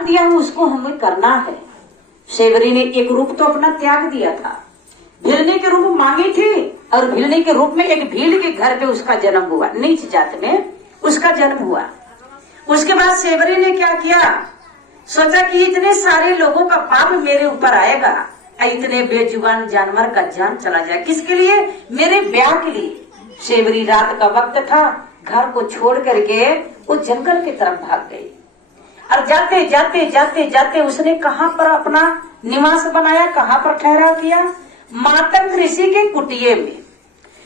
त्याग दिया है उसको हमें करना है। सेवरी ने एक रूप तो अपना त्याग दिया था, भिलने के रूप मांगी थी और भिलने के रूप में एक भील के घर पे उसका जन्म हुआ, नीच जात में उसका जन्म हुआ। उसके बाद सेवरी ने क्या किया, सोचा कि इतने सारे लोगों का पाप मेरे ऊपर आएगा, इतने बेजुबान जानवर का जान चला जाए, किसके लिए, मेरे ब्याह के लिए। सेवरी रात का वक्त था, घर को छोड़ करके वो जंगल की तरफ भाग गई और जाते जाते जाते जाते उसने कहाँ पर अपना निवास बनाया, कहाँ पर ठहराव किया, मातंग ऋषि के कुटिये में।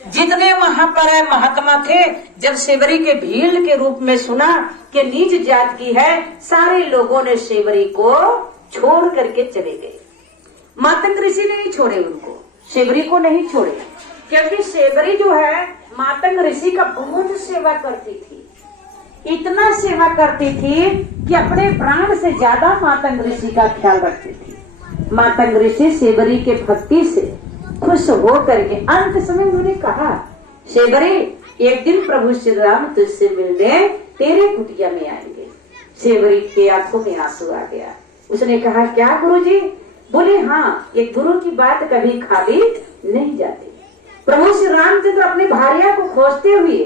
जितने वहां पर महात्मा थे, जब सेवरी के भील के रूप में सुना कि नीच जात की है, सारे लोगों ने सेवरी को छोड़ करके चले गए। मातंग ऋषि नहीं छोड़े उनको, सेवरी को नहीं छोड़े, क्योंकि सेवरी जो है मातंग ऋषि का बहुत सेवा करती थी, इतना सेवा करती थी कि अपने प्राण से ज्यादा मातंग ऋषि का ख्याल रखती थी। मातंग ऋषि सेवरी के भक्ति से खुश हो करके अंत समय उन्होंने कहा, सेवरी एक दिन प्रभु श्री राम तुझसे मिलने तेरे कुटिया में आएंगे। सेवरी के आंखों में आंसू आ गया। उसने कहा, क्या गुरुजी? बोले, हाँ, एक गुरु की बात कभी खाली नहीं जाती। प्रभु श्री रामचंद्र अपनी भार्या को खोजते हुए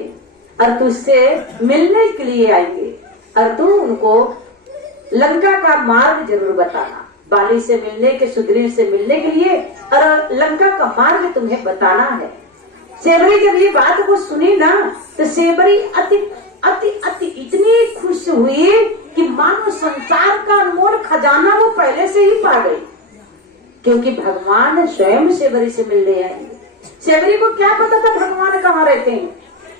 और तुझसे मिलने के लिए आएंगे और तू उनको लंका का मार्ग जरूर बताना। बाली से मिलने के, सुग्रीव से मिलने के लिए और लंका का मार्ग तुम्हें बताना है। सेवरी जब ये बात को सुनी ना, तो सेवरी अति अति अति इतनी खुश हुई कि मानो संसार का अनमोल खजाना वो पहले से ही पा गई, क्योंकि भगवान स्वयं सेवरी से मिलने आएंगे। सेवरी को क्या पता था भगवान कहाँ रहते हैं,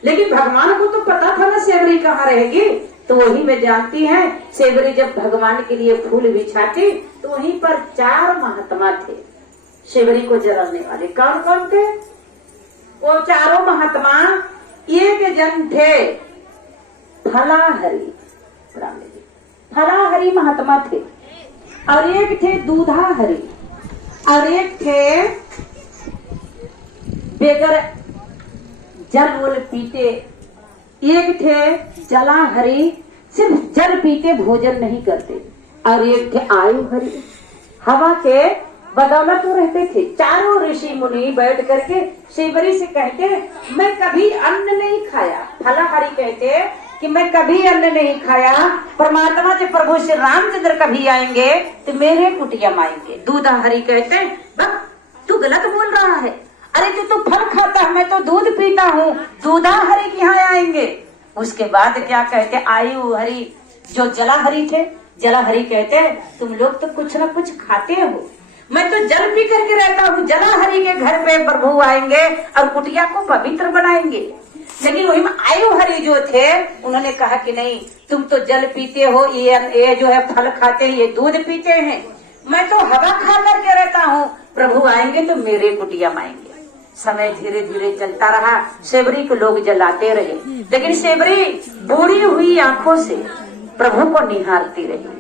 लेकिन भगवान को तो पता था ना सेवरी कहाँ रहेगी। तो वही में जानती है, सेवरी जब भगवान के लिए फूल बिछाती तो वहीं पर 4 महात्मा थे सेवरी को जलाने वाले। कौन कौन थे वो चारों महात्मा? एक जन थे फलाहरी, फलाहरी महात्मा थे, और एक थे दूधाहरी, और एक थे बेगर जल वोल पीते, एक थे जलाहरी, सिर्फ जल पीते भोजन नहीं करते, और एक थे आयुहरी, हवा के बदौलत वो रहते थे। चारों ऋषि मुनि बैठ करके सेवरी से कहते, मैं कभी अन्न नहीं खाया। फलाहारी कहते कि मैं कभी अन्न नहीं खाया, परमात्मा जब प्रभु श्री रामचंद्र कभी आएंगे तो मेरे कुटिया में आएंगे। दूधाहरी कहते, तू गलत बोल रहा है, अरे तू फल खाता है, मैं तो दूध पीता हूँ, दूधाहरी के यहाँ आएंगे। उसके बाद क्या कहते, आयु हरि, जो जलाहरी थे, जलाहरी कहते तुम लोग तो कुछ न कुछ खाते हो, मैं तो जल पी करके रहता हूँ, जलाहरी के घर पे प्रभु आएंगे और कुटिया को पवित्र बनाएंगे। लेकिन वही में आयुहरी जो थे उन्होंने कहा कि नहीं, तुम तो जल पीते हो, ये जो है फल खाते हैं, ये दूध पीते हैं, मैं तो हवा खा करके रहता हूँ, प्रभु आएंगे तो मेरे कुटिया में आएंगे। समय धीरे धीरे चलता रहा, सेवरी को लोग जलाते रहे, लेकिन सेवरी बूढ़ी हुई आंखों से प्रभु को निहारती रही।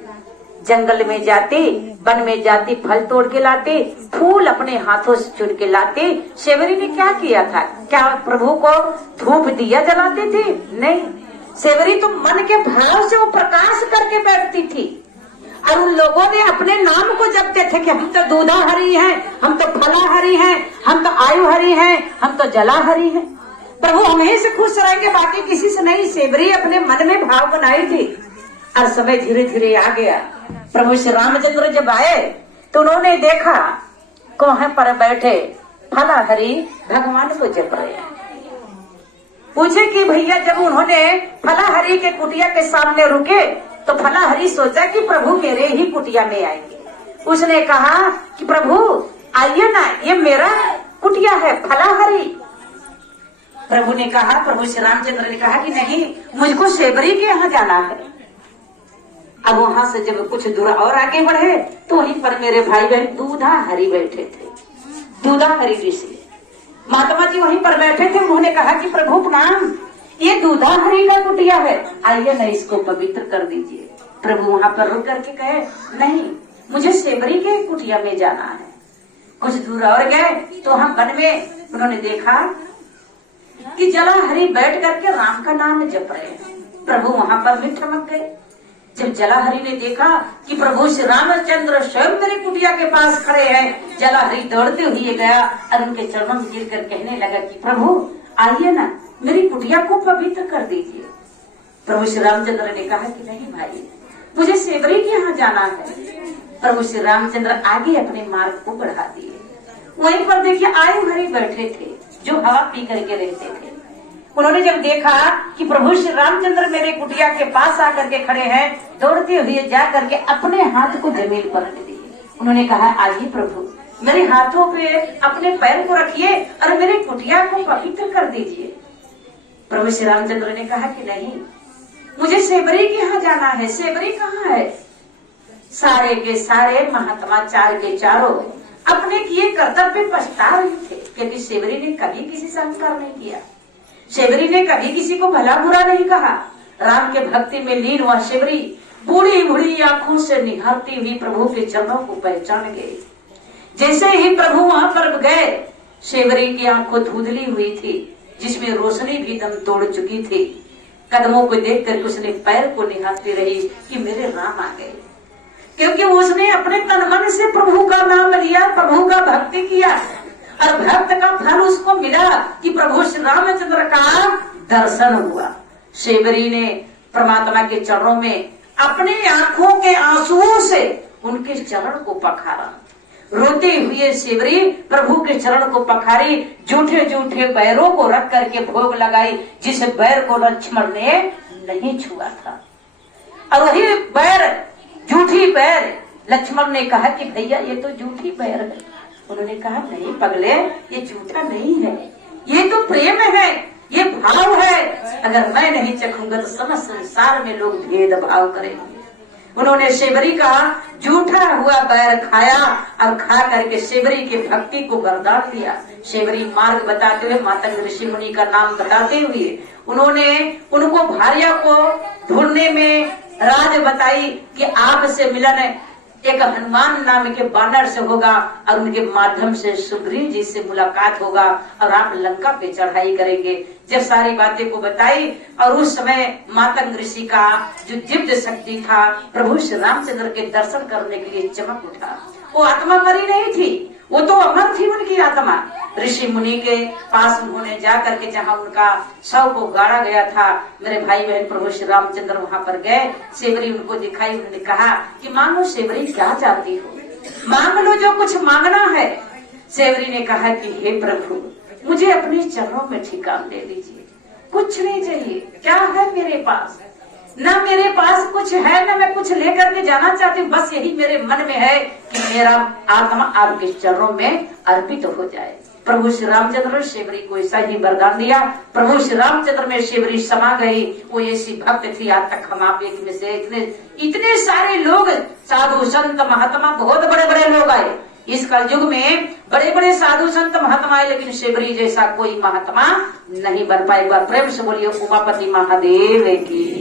जंगल में जाती, वन में जाती, फल तोड़ के लाती, फूल अपने हाथों से चुन के लाती। सेवरी ने क्या किया था, क्या प्रभु को धूप दिया जलाती थी? नहीं, सेवरी तो मन के भाव से वो प्रकाश करके बैठती थी, और उन लोगों ने अपने नाम को जपते थे कि हम तो दूधाहरी हैं, हम तो फलाहरी हैं, हम तो आयुहरी हैं, हम तो जलाहरी हैं, प्रभु हमें से खुश रहेंगे, बाकी किसी से नहीं। सेवरी अपने मन में भाव बनाई थी, और समय धीरे धीरे आ गया। प्रभु श्री रामचंद्र जब आए तो उन्होंने देखा कहाँ पर बैठे फलाहरी भगवान को जप रहे हैं। पूछे कि भैया, जब उन्होंने फलाहरी के कुटिया के सामने रुके तो फलाहरी सोचा कि प्रभु मेरे ही कुटिया में आएंगे। उसने कहा कि प्रभु आइए ना, ये मेरा कुटिया है फलाहरी। प्रभु ने कहा, प्रभु श्री रामचंद्र ने कहा कि नहीं, मुझको सेवरी के यहाँ जाना है। अब वहां से जब कुछ दूर और आगे बढ़े तो वहीं पर मेरे भाई बहन दूधाहरी बैठे थे, दूधाहरी ऋषि महात्मा जी वहीं पर बैठे थे। उन्होंने कहा कि प्रभु प्रणाम, ये दूधाहरी का कुटिया है, आइए ना इसको पवित्र कर दीजिए। प्रभु वहां पर रुक करके कहे, नहीं, मुझे सेवरी के कुटिया में जाना है। कुछ दूर और गए तो हम वन में उन्होंने देखा कि जलाहरी बैठ करके राम का नाम जप रहे हैं। प्रभु वहां पर भी ठमक गए। जब जलाहरी ने देखा कि प्रभु श्री रामचंद्र स्वयं मेरी कुटिया के पास खड़े हैं, जलाहरी दौड़ते हुए गया और उनके चरणों में गिरकर कहने लगा कि प्रभु आइए ना, मेरी कुटिया को पवित्र कर दीजिए। प्रभु श्री रामचंद्र ने कहा कि नहीं भाई, मुझे सेवरी के यहाँ जाना है। प्रभु श्री रामचंद्र आगे अपने मार्ग को बढ़ा दिए। वहीं पर देखिए आयु हरि बैठे थे जो हवा पी करके रहते थे। उन्होंने जब देखा कि प्रभु श्री रामचंद्र मेरे कुटिया के पास आकर के खड़े हैं, दौड़ते हुए जा करके अपने हाथ को जमीन पर रख दिए। उन्होंने कहा आइए प्रभु, मेरे हाथों पे अपने पैर को रखिए और मेरी कुटिया को पवित्र कर दीजिए। प्रभु श्री रामचंद्र ने कहा कि नहीं, मुझे सेवरी के यहाँ जाना है। सेवरी कहाँ है? सारे के सारे महात्मा, चार के चारों अपने किए कर्तव्य पछता रहे थे, क्योंकि सेवरी ने कभी किसी से अहंकार नहीं किया। सेवरी ने कभी किसी को भला बुरा नहीं कहा। राम के भक्ति में लीन हुआ सेवरी बूढ़ी बूढ़ी आंखों से निहारती हुई प्रभु के चरणों को पहचान गई। जैसे ही प्रभु वहां पर गए, सेवरी की आंखों धुंधली हुई थी, जिसमें रोशनी भी दम तोड़ चुकी थी। कदमों को देख कर उसने पैर को निहारती रही कि मेरे राम आ गए, क्योंकि उसने अपने तन मन से प्रभु का नाम लिया, प्रभु का भक्ति किया और भक्त का फल उसको मिला कि प्रभु श्री रामचंद्र का दर्शन हुआ। सेवरी ने परमात्मा के चरणों में अपनी आंखों के आंसुओं से उनके चरण को पखारा। रोते हुए सेवरी प्रभु के चरण को पखारी, जूठे जूठे बैरों को रख करके भोग लगाई, जिस बैर को लक्ष्मण ने नहीं छुआ था। और वही बैर, जूठी बैर, लक्ष्मण ने कहा कि भैया ये तो जूठी बैर है। उन्होंने कहा नहीं पगले, ये झूठा नहीं है, ये तो प्रेम है, ये भाव है। अगर मैं नहीं चखूंगा तो समस्त संसार में लोग भेदभाव करेंगे। उन्होंने सेवरी का जूठा हुआ बैर खाया और खा करके सेवरी की भक्ति को बरदान दिया। सेवरी मार्ग बताते हुए, मातंग ऋषि मुनि का नाम बताते हुए उन्होंने उनको भार्या को ढूंढने में राज बताई कि आपसे मिलन एक हनुमान नाम के बानर से होगा और उनके माध्यम से सुग्रीव जी से मुलाकात होगा और आप लंका पे चढ़ाई करेंगे। जब सारी बातें को बताई और उस समय मातंग ऋषि का जो दिव्य शक्ति था प्रभु श्री रामचंद्र के दर्शन करने के लिए चमक उठा। वो आत्मा मरी नहीं थी, वो तो अमर थी उनकी आत्मा। ऋषि मुनि के पास उन्होंने जा करके जहाँ उनका शव को गाड़ा गया था, मेरे भाई बहन प्रभु श्री रामचंद्र वहाँ पर गए। सेवरी उनको दिखाई, उन्होंने कहा कि मांगो सेवरी, क्या चाहती हो, मांग लो जो कुछ मांगना है। सेवरी ने कहा कि हे प्रभु, मुझे अपने चरणों में ठिकान दे दीजिए, कुछ नहीं चाहिए। क्या है मेरे पास? न मेरे पास कुछ है, न मैं कुछ लेकर के जाना चाहती हूँ। बस यही मेरे मन में है कि मेरा आत्मा आपके चरणों में अर्पित हो जाए। प्रभु श्री रामचंद्र सेवरी को ऐसा ही वरदान दिया। प्रभु श्री रामचंद्र में सेवरी समा गई। वो ऐसी भक्त थी, आज तक हम आप एक में से इतने सारे लोग, साधु संत महात्मा, बहुत बड़े बड़े लोग आए। इस कलयुग में बड़े बड़े साधु संत महात्मा आए, लेकिन सेवरी जैसा कोई महात्मा नहीं बन पाएगा। प्रेम से बोलिए उमापति महादेव की।